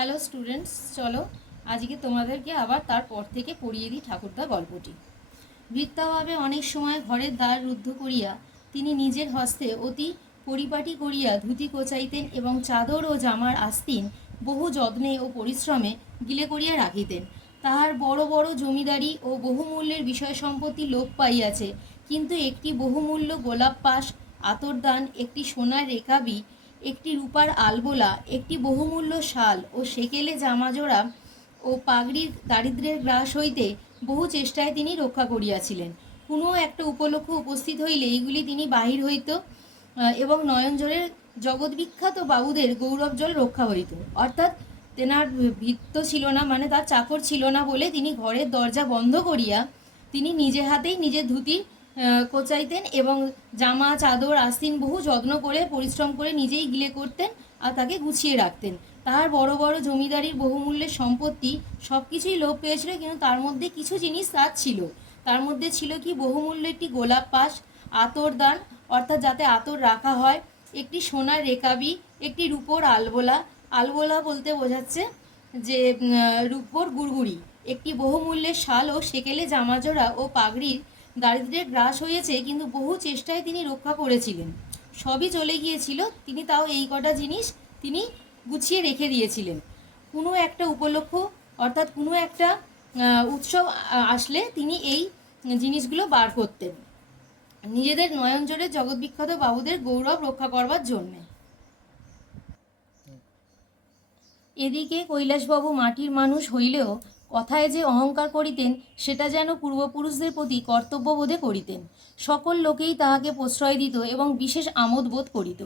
Hello students, চলো আজকে তোমাদেরকে আবার তারপর থেকে পড়িয়ে দিই ঠাকুরদা গল্পটি। বৃত্তাভাবে অনেক সময় ঘরের দ্বার রুদ্ধ করিয়া তিনি নিজের হস্তে অতি পরিপাটি করিয়া ধুতি কোচাইতেন এবং চাদর ও জামার আস্তিন বহু যত্নে ও পরিশ্রমে গিলে করিয়া রাখিতেন। তাহার বড় বড় জমিদারি ও বহুমূল্যের বিষয় সম্পত্তি লোপ পাইয়াছে, কিন্তু একটি বহুমূল্য গোলাপ পাশ, আতরদান, একটি সোনার রেকাবি, একটি রূপার আলবোলা, একটি বহুমূল্য শাল ও সেকেলে জামাজোড়া ও পাগড়ির দারিদ্র্যের গ্রাস হইতে বহু চেষ্টায় তিনি রক্ষা করিয়াছিলেন। কোনো একটা উপলক্ষ উপস্থিত হইলে এইগুলি তিনি বাহির হইত এবং নয়নজোড়ের জগৎবিখ্যাত বাবুদের গৌরবজল রক্ষা হইত। অর্থাৎ তেনার ভিত্ত ছিল না, মানে তার চাকর ছিল না বলে তিনি ঘরের দরজা বন্ধ করিয়া তিনি নিজে হাতেই নিজের ধুতি কোচাইতেন এবং জামা চাদর আস্তিন বহু যত্ন করে পরিশ্রম করে নিজেই গিলে করতেন আর তাকে গুছিয়ে রাখতেন। তার বড় বড় জমিদারির বহুমূল্যের সম্পত্তি সব কিছুই লোপ পেয়েছিল, কিন্তু তার মধ্যে কিছু জিনিস তার ছিল। তার মধ্যে ছিল কি, বহুমূল্য একটি গোলাপ পাশ, আতরদান অর্থাৎ যাতে আতর রাখা হয়, একটি সোনার রেকাবি, একটি রূপোর আলবোলা, আলবোলা বলতে বোঝাচ্ছে যে রূপোর গুড়গুড়ি, একটি বহুমূল্যের শাল ও সেকেলে জামাজোড়া ও পাগড়ির দারিদ্র্যের গ্রাস হয়েছে, কিন্তু বহু চেষ্টায় তিনি রক্ষা করেছিলেন। সবই চলে গিয়েছিল, তিনি তাও এই কটা জিনিস তিনি গুছিয়ে রেখে দিয়েছিলেন। কোনো একটা উপলক্ষ অর্থাৎ কোনো একটা উৎসব আসলে তিনি এই জিনিসগুলো বার করতেন নিজেদের নয়নজোড়ে জগৎবিখ্যাত বাবুদের গৌরব রক্ষা করবার জন্যে। এদিকে কৈলাসবাবু মাটির মানুষ হইলেও কথায় যে অহংকার করিতেন, সেটা যেন পূর্বপুরুষদের প্রতি কর্তব্যবোধে করিতেন। সকল লোকেই তাহাকে প্রশ্রয় দিত এবং বিশেষ আমোদ বোধ করিত।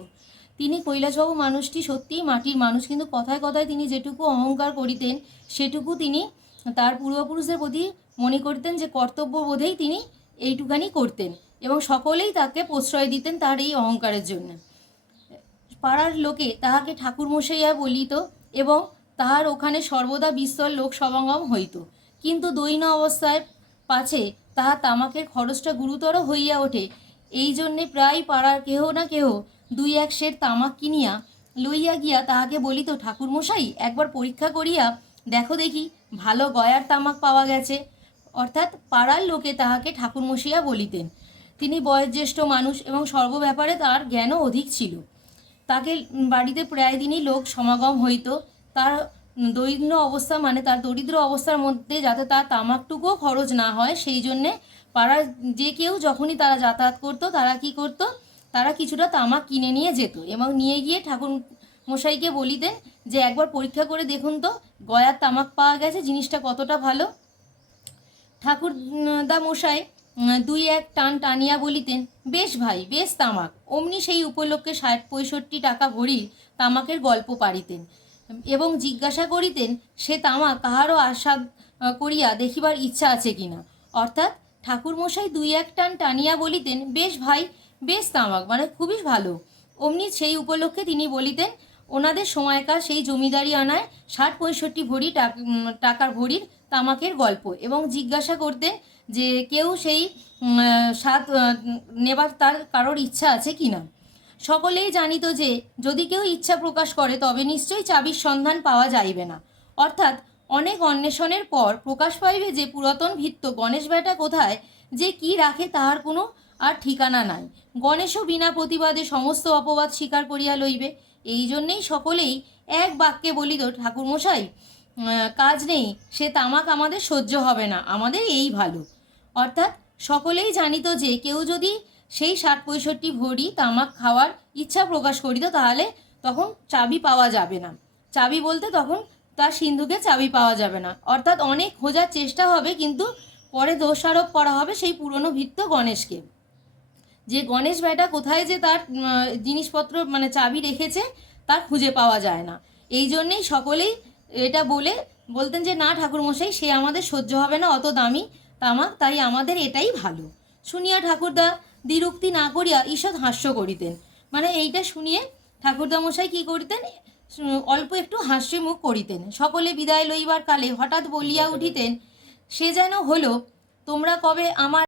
তিনি কৈলাসবাবু মানুষটি সত্যিই মাটির মানুষ, কিন্তু কথায় কথায় তিনি যেটুকু অহংকার করিতেন সেটুকু তিনি তার পূর্বপুরুষদের প্রতি মনে করতেন যে কর্তব্যবোধেই তিনি এইটুকানি করতেন, এবং সকলেই তাকে প্রশ্রয় দিতেন তার এই অহংকারের জন্য। পাড়ার লোকে তাহাকে ঠাকুরমশাইয়া বলিত এবং তাহার ওখানে সর্বদা বিস্তর লোক সমাগম হইত। কিন্তু দৈন্য অবস্থায় পাছে তাহার তামাকের খরচটা গুরুতর হইয়া ওঠে, এই জন্যে প্রায় পাড়ার কেহ না কেহ দুই এক সের তামাক কিনিয়া লইয়া গিয়া তাহাকে বলিত, ঠাকুরমশাই একবার পরীক্ষা করিয়া দেখো দেখি, ভালো গয়ার তামাক পাওয়া গেছে। অর্থাৎ পাড়ার লোকে তাহাকে ঠাকুরমশাইয়া বলিতেন। তিনি বয়োজ্যেষ্ঠ মানুষ এবং সর্বব্যাপারে তার জ্ঞানও অধিক ছিল। তাকে বাড়িতে প্রায় দিনই লোক সমাগম হইত। তার দৈন্য অবস্থা, মানে তার দরিদ্র অবস্থার মধ্যে যাতে তার তামাকটুকুও খরচ না হয়, সেই জন্যে পাড়ার যে কেউ যখনই তারা যাতায়াত করতো তারা কি করতো, তারা কিছুটা তামাক কিনে নিয়ে যেত এবং নিয়ে গিয়ে ঠাকুর মশাইকে বলিতেন যে একবার পরীক্ষা করে দেখুন তো, গয়ার তামাক পাওয়া গেছে, জিনিসটা কতটা ভালো। ঠাকুরদা মশাই দুই এক টান টানিয়া বলিতেন, বেশ ভাই, বেশ তামাক। অমনি সেই উপলক্ষে ৬০-৬৫ টাকা ভরির তামাকের গল্প পাড়িতেন এবং জিজ্ঞাসা করিতেন সে তামাক কাহারও আস্বাদ করিয়া দেখিবার ইচ্ছা আছে কিনা। অর্থাৎ ঠাকুরমশাই দুই এক টান টানিয়া বলিতেন, বেশ ভাই, বেশ তামাক, মানে খুবই ভালো। অমনি সেই উপলক্ষে তিনি বলিতেন ওনাদের সময়কার সেই জমিদারি আনায় ৬০-৬৫ ভরি টাকার ভরির তামাকের গল্প, এবং জিজ্ঞাসা করতেন যে কেউ সেই স্বাদ নেবার তার কারোর ইচ্ছা আছে কি না। সকলেই জানিত যে যদি কেউ ইচ্ছা প্রকাশ করে তবে নিশ্চয়ই চাবির সন্ধান পাওয়া যাইবে না। অর্থাৎ অনেক অন্বেষণের পর প্রকাশ পাইবে যে পুরাতন ভিত্ত গণেশ বেটা কোথায় যে কি রাখে তাহার কোনো আর ঠিকানা নাই। গণেশও বিনা প্রতিবাদে সমস্ত অপবাদ স্বীকার করিয়া লইবে। এই জন্যেই সকলেই এক বাক্যে বলিত, ঠাকুরমশাই কাজ নেই, সে তামাক আমাদের সহ্য হবে না, আমাদের এই ভালো। অর্থাৎ সকলেই জানিত যে কেউ যদি সেই ৬০-৬৫ ভরি তামাক খাওয়ার ইচ্ছা প্রকাশ করিত তাহলে তখন চাবি পাওয়া যাবে না। চাবি বলতে তখন তার সিন্ধুকে চাবি পাওয়া যাবে না। অর্থাৎ অনেক খোঁজার চেষ্টা হবে, কিন্তু পরে দোষারোপ করা হবে সেই পুরনো ভিত্ত গণেশকে, যে গণেশ বেটা কোথায় যে তার জিনিসপত্র মানে চাবি রেখেছে তা খুঁজে পাওয়া যায় না। এই জন্যেই সকলেই এটা বলতেন যে না ঠাকুরমশাই, সে আমাদের সহ্য হবে না অত দামি তামাক, তাই আমাদের এটাই ভালো। শুনিয়া ঠাকুরদা দ্বিরুক্তি না করিয়া ঈষৎ হাস্য করিতেন। মানে এইটা শুনিয়ে ঠাকুরদা মশাই কী করিতেন, অল্প একটু হাস্য মুখ করিতেন। সকলে বিদায় লইবার কালে হঠাৎ বলিয়া উঠিতেন, সে যেন হলো তোমরা কবে আমার